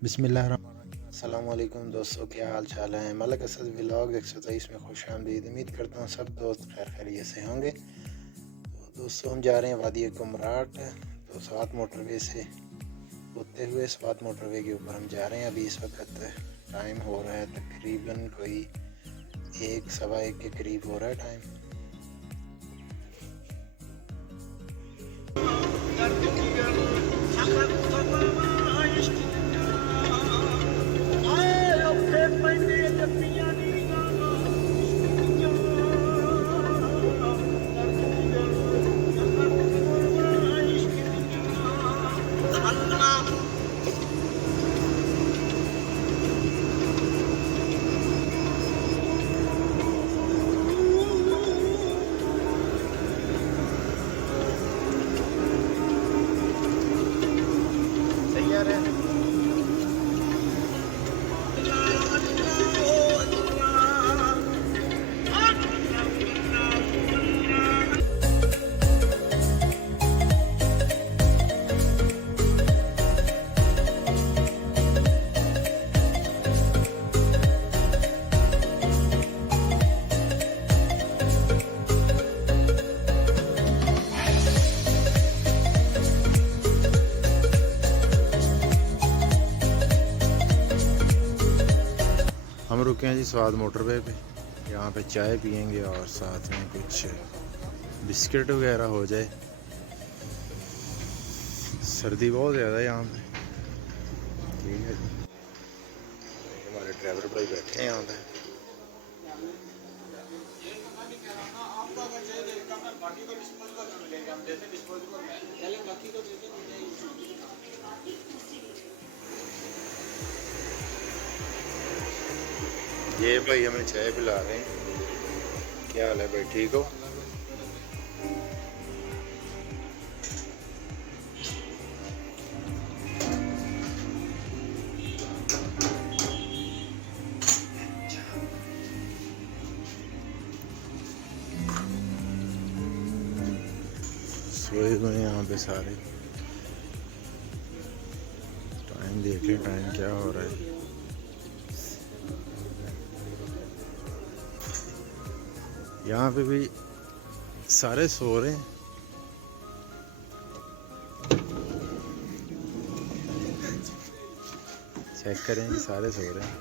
अस्सलामुअलैकुम दोस्तों, क्या हाल चाल है। मलिक असद व्लॉग 123 में खुश आमदीद। उम्मीद करता हूँ सब दोस्त खैर खैरियत से होंगे। तो दोस्तों हम जा रहे हैं वादी कुमराट, तो स्वात मोटरवे से होते हुए स्वात मोटरवे के ऊपर हम जा रहे हैं। अभी इस वक्त टाइम हो रहा है तकरीबन कोई 1 सवा 1 के करीब हो रहा है टाइम। हम रुके हैं जी स्वाद मोटरवे पे। यहाँ पे चाय पियेंगे और साथ में कुछ बिस्किट वगैरह हो जाए। सर्दी बहुत ज़्यादा है यहाँ पे। ठीक है जी, हमारे ड्राइवर भाई बैठे हैं यहाँ पे। ये भाई हमें चाय पिला रहे हैं। क्या हाल है भाई, ठीक हो? सोए हुए हैं यहाँ पे सारे। टाइम देखें, टाइम क्या हो रहा है। यहाँ पे भी सारे सो रहे हैं। चेक करें जी, सारे सो रहे हैं।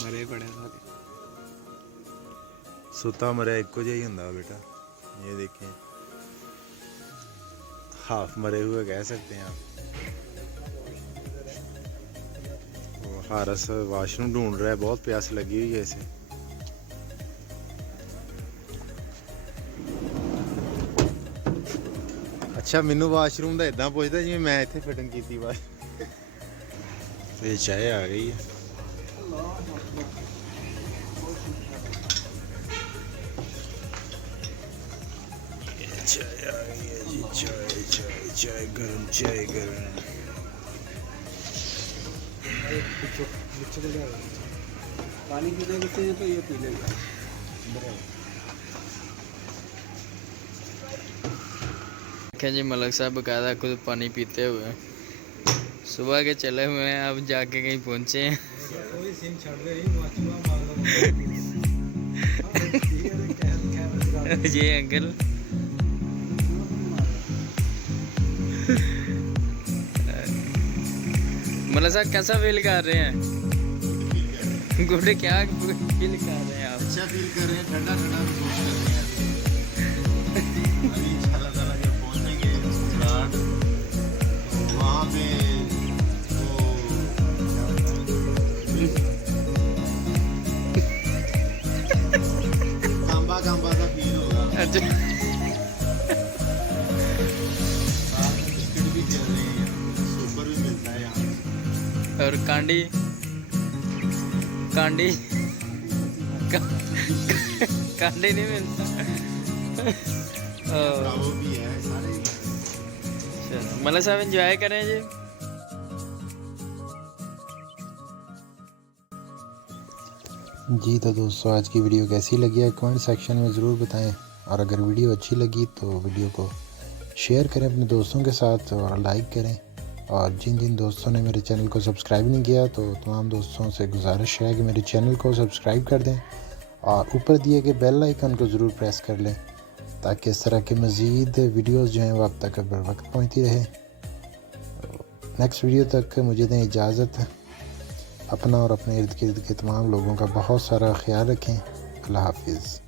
मरे पड़े सारे। सुता मरे एक ही होंदा बेटा। ये देखें, हाफ मरे हुए कह सकते हैं आप। वो हारस वाशरूम ढूंढ रहा है, बहुत प्यास लगी हुई है इसे। अच्छा, मैनू वाशरूम का इदा पूछता जिवें मैं इत्थे फिटिंग की बार। तो ये चाय आ गई है। चाय आ गई है जी, चाय चाय चाय गरम, चाय गरम। पानी पीने कितने हैं तो ये पी लेगा। जी मलिक साहब बकायदा खुद पानी पीते हुए सुबह के चले हुए हैं, अब जाके कहीं पहुंचे हैं। ये अंकल मलिक साहब कैसा फील कर रहे हैं? गुड, क्या फील कर रहे हैं आप? अच्छा फील कर रहे हैं, ठंडा ठंडा महसूस कर रहे हैं। अभी इंशाल्लाह ताला जब पहुंचेंगे गुजरात, वहाँ पे कांबा कांबा सा फील होगा। अच्छा, बिस्किट भी चल रहे हैं, सुपर भी मिलता है यहाँ। और कांडी कांडी कांडी नहीं मिलता। वो भी है सारे। मलिक साहब एंजॉय करें जी। जी तो दोस्तों, आज की वीडियो कैसी लगी है कमेंट सेक्शन में ज़रूर बताएं। और अगर वीडियो अच्छी लगी तो वीडियो को शेयर करें अपने दोस्तों के साथ और लाइक करें। और जिन जिन दोस्तों ने मेरे चैनल को सब्सक्राइब नहीं किया तो तमाम दोस्तों से गुजारिश है कि मेरे चैनल को सब्सक्राइब कर दें और ऊपर दिए गए बेल आइकन को ज़रूर प्रेस कर लें ताकि इस तरह के मज़ीद वीडियोस जो हैं वो आप तक बर वक्त पहुँचती रहे। नेक्स्ट वीडियो तक मुझे दें इजाज़त। अपना और अपने इर्द गिर्द के तमाम लोगों का बहुत सारा ख्याल रखें। अल्लाह हाफिज़।